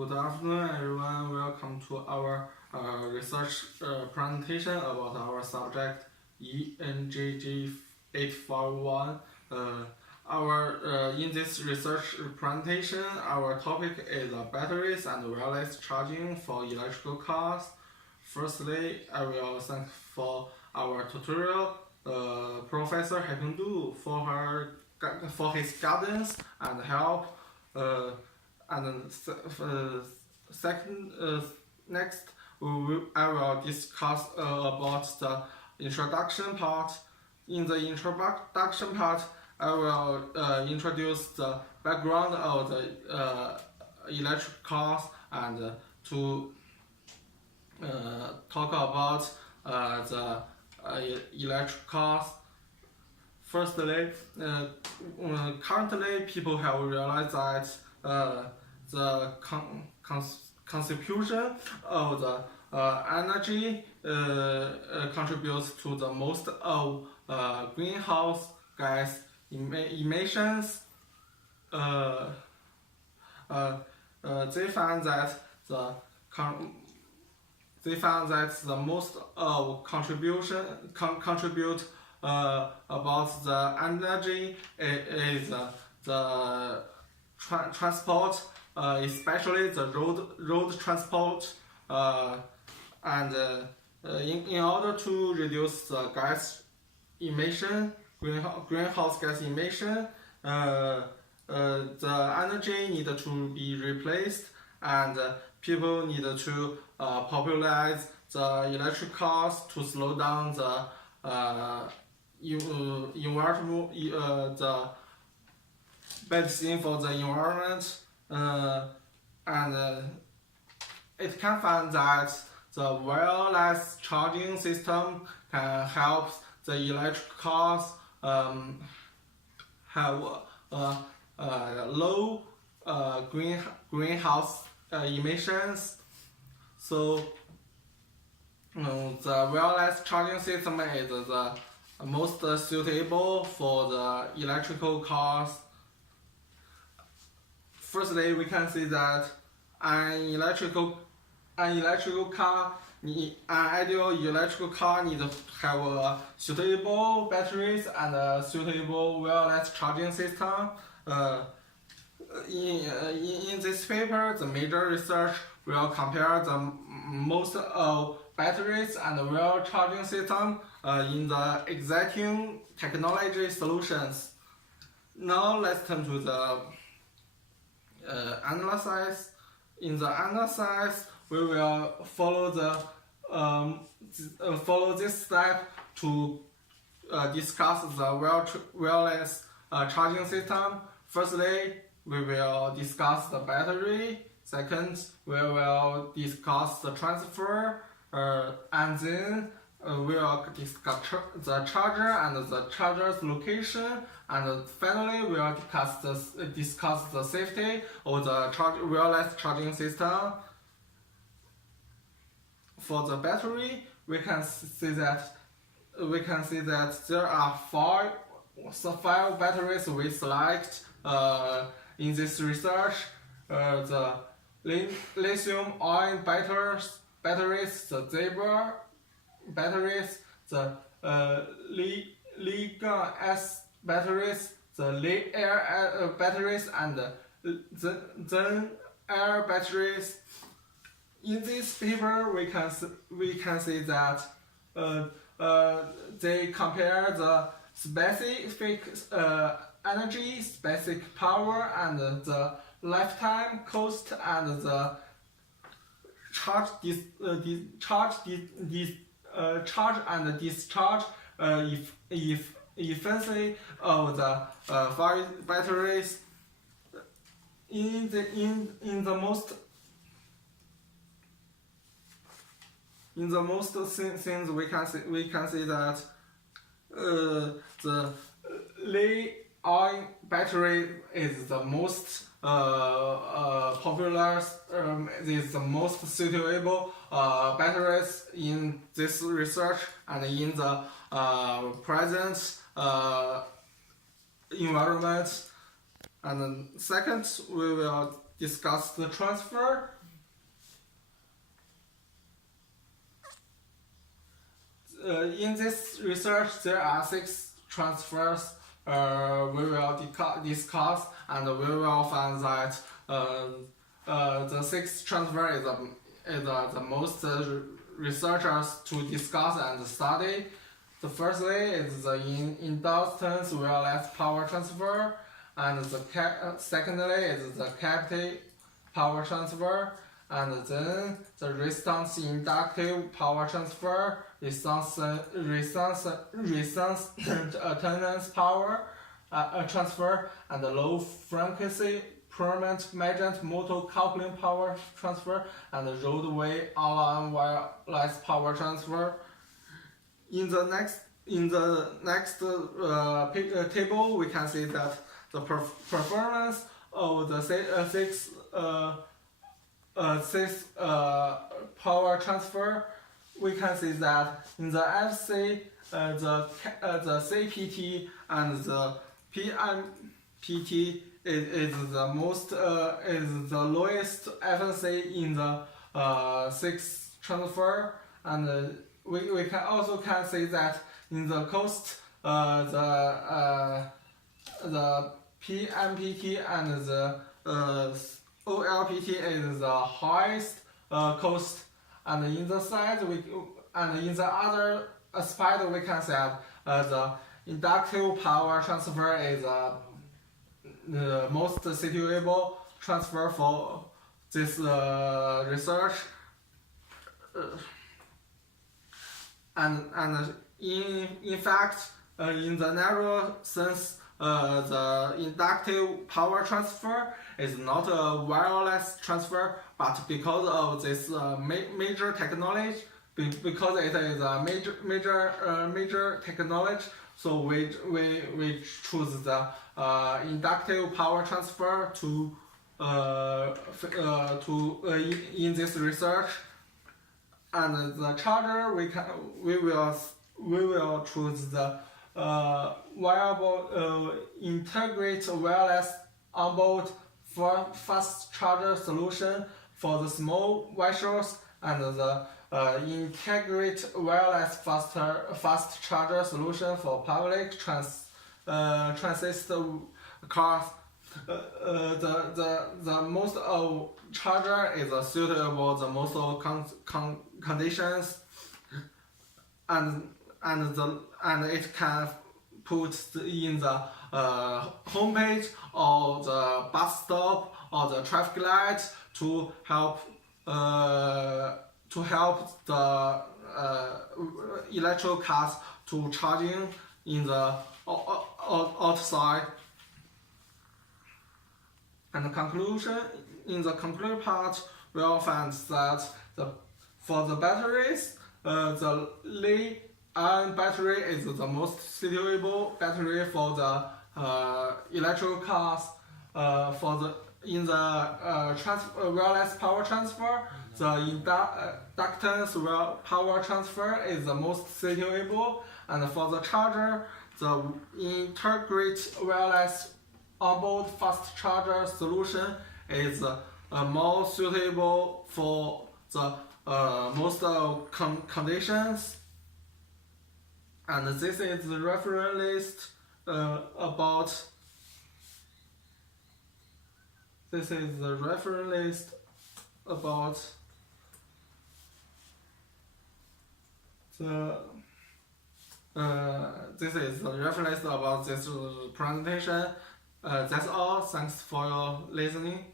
Good afternoon, everyone. Welcome to our research presentation about our subject ENGG 841. In this research presentation, our topic is batteries and wireless charging for electrical cars. Firstly, I will thank for our tutorial, Professor Haiping Du, for his guidance and help. Second, next, I will discuss about the introduction part. In the introduction part, I will introduce the background of the electric cars and to talk about the electric cars. Firstly, currently people have realized that the consumption of the energy contributes to the most of greenhouse gas emissions. They found that the most of contribute about the energy is the transport, especially the road transport, and in order to reduce the gas emission, greenhouse gas emission, the energy needed to be replaced, and people need to popularize the electric cars to slow down the the bad thing for the environment, and it can find that the wireless charging system can help the electric cars have low greenhouse emissions. So the wireless charging system is the most suitable for the electrical cars. Firstly, we can see that an ideal electrical car needs to have suitable batteries and a suitable wireless charging system. In this paper, the major research will compare the most of batteries and wireless charging system in the existing technology solutions. Now let's turn to the analysis. In the analysis, we will follow this step to discuss the wireless charging system. Firstly, we will discuss the battery. Second, we will discuss the transfer, and then we will discuss the charger and the charger's location, and finally we will discuss the safety of the wireless charging system. For the battery, we can see that there are five batteries we select in this research. The lithium-ion batteries, the Zebra batteries, the Li-S batteries, the Li-Air batteries, and the Zen-Air batteries. In this paper, we can see that they compare the specific energy, specific power, and the lifetime cost, and the charge and discharge efficiency of the five batteries. In the most things we can see that the Li-ion battery is the most popular, is the most suitable batteries in this research and in the present environment. And second, we will discuss the transfer. In this research, there are 6 transfers we will discuss, and we will find that the 6th transfer is the most researchers to discuss and study. The first way is the inductance wireless power transfer, and the secondly is the captive power transfer, and then the resistance inductive power transfer, resistance attendance power transfer, and the low frequency permanent magnet motor coupling power transfer, and the roadway alarm wireless power transfer. In the next table, we can see that the performance of the six power transfer. We can see that in the FC, the CPT and the PMPT is the lowest efficiency in the 6 transfer, and we can also see that in the cost, the PMPT and the OLPT is the highest cost, and in the side and in the other aspect we can say that the inductive power transfer is the most suitable transfer for this research. And in fact, in the narrow sense, the inductive power transfer is not a wireless transfer, but because of this major technology, because it is a major technology, so we choose the inductive power transfer to in this research. And the charger we will choose the viable integrate wireless onboard fast charger solution for the small vehicles, and the integrate wireless fast charger solution for public transit cars. The most charger is suitable the most conditions, and it can put in the homepage or the bus stop or the traffic light to help the electric cars to charging in the outside. And in the conclusion part, we'll find that for the batteries, the Li-ion battery is the most suitable battery for the electric cars. In the wireless power transfer, the inductance power transfer is the most suitable, and for the charger, the integrate wireless onboard fast charger solution is more suitable for the most conditions. And this is the reference list about. This is the reference list about the. This is the reference list about this presentation. That's all. Thanks for your listening.